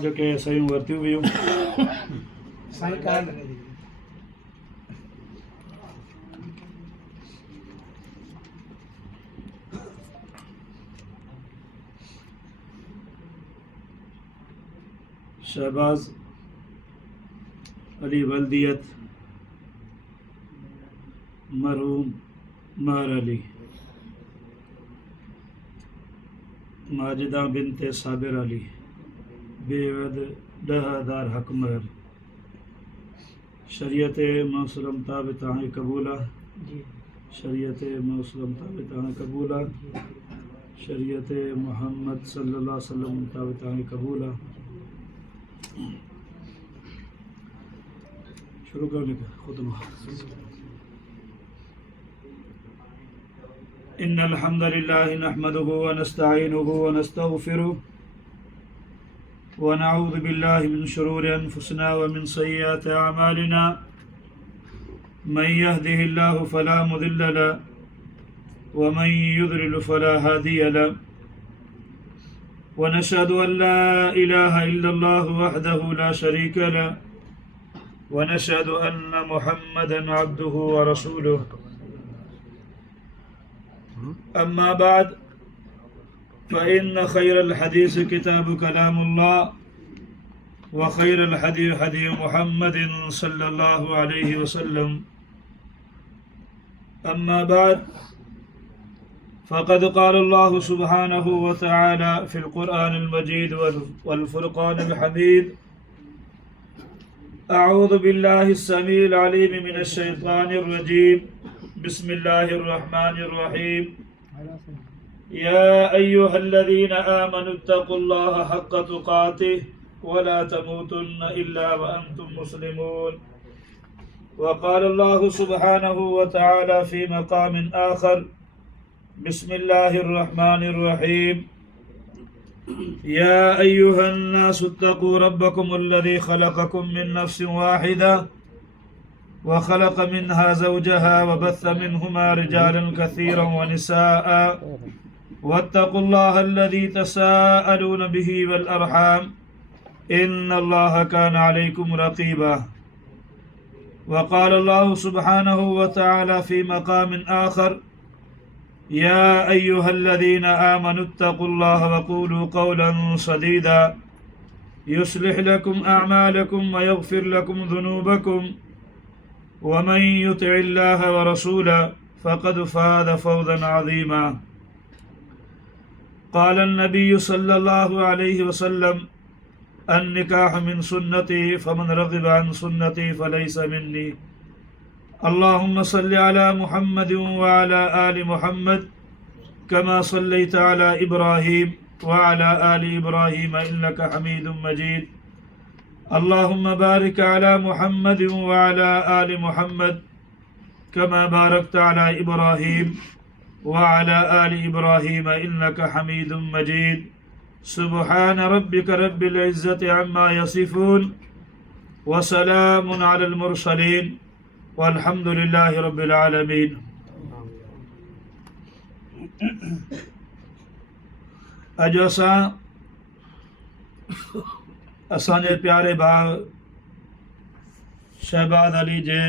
जो के सयूं वरतियूं हुयूं साईं काल शहबाज अली वल्दियत मरहूम महर अली माजिदा बिनते साबिर अली बेवद 10,000 हक महर शरीयत मौसलम ताबिताएं कबूला शरीयत मौसलम ताबिताएं कबूला शरीयत मोहम्मद सल्लल्लाहु अलैहि वसल्लम ताबिताएं कबूला। शुरू करने का खुतबा। इन्नल हम्दुलिल्लाहि नहमदुहु व नस्तईनुहु व नस्तगफिरुह व नऊज़ु बिल्लाहि मिन शुरूरि अनफुसिना व मिन सय्यिआति अअमालिना मन यहदिहिल्लाहु फला मुदिल्ल लहु व मन युद्लिल फला हादिय लहु व नशहदु अन ला इलाहा इल्लल्लाहु वहदहु ला शरीका लहु व नशहदु अन्न मुहम्मदन अब्दुहु व रसूलुहु। अम्मा बाद फ़इन्न खैरल हदीस किताबु कलामुल्लाह व खैरल हदी हदी मुहम्मदिन सल्लल्लाहु अलैहि वसल्लम। अम्मा बाद फ़क़द क़ाल अल्लाहु सुब्हानहु व तआला फ़िल क़ुरआनिल मजीद वल फ़ुरक़ानिल हमीद। अऊज़ु बिल्लाहिस समीइल अलीम मिनश शैतानिर रजीम। बिस्मिल्लाहिर रहमानिर रहीम। या अय्युहल्लज़ीना आमनुत्तक़ुल्लाहा हक़्क़ तुक़ातिह व ला तमूतुन्ना इल्ला व अंतुम मुस्लिमून। व क़ाल अल्लाहु सुब्हानहु व तआला फ़ी मक़ामिन आख़र। बिस्मिल्लाहिर रहमानिर रहीम। या अय्युहन्नासु इत्तक़ू रब्बकुमुल्लज़ी ख़लक़कुम मिन नफ़्सिन वाहिदा व ख़लक़ मिन्हा ज़ौजहा व बस्स मिन्हुमा रिजालन कसीरन व निसाअ वत्तक़ुल्लाहल्लज़ी तसाअलून बिही वल अर्हाम इन्नल्लाहा काना अलैकुम रक़ीबा। व क़ाल अल्लाहु सुब्हानहु व तआला फ़ी मक़ामिन आख़र। या अय्युहल्लज़ीना आमनुत्तक़ुल्लाहा व क़ूलू क़ौलन सदीदा युस्लिह लकुम अअमालकुम व यग़फ़िर लकुम ज़ुनूबकुम व मन युतिइल्लाहा व रसूलहु फ़क़द फ़ाज़ फ़ौज़न अज़ीमा। क़ाल अन्नबिय्यु सल्लल्लाहु अलैहि वसल्लम अन्निकाहु मिन सुन्नती फ़मन रग़िबा अन सुन्नती फ़लैसा मिन्नी। अल्लाहुम्मा सल्लि अला मुहम्मद व अला आलि मुहम्मद कमा सल्लैता अला इब्राहीम व अला आलि इब्राहीम इन्नका हमीदुम मजीद। अल्लाहुम्मा बारिक अला मुहम्मद व अला आलि मुहम्मद कमा बारकता अला इब्राहीम व अला आलि इब्राहीम इन्नका हमीदुम मजीद। सुब्हान रब्बिका रब्बिल इज़्ज़ति अम्मा यसिफून व सलामुन अलल मुरसलीन वल्हम्दुलिल्लाहि रब्बिल आलमीन। अज असांजे प्यारे भाउ शहबाज अली जे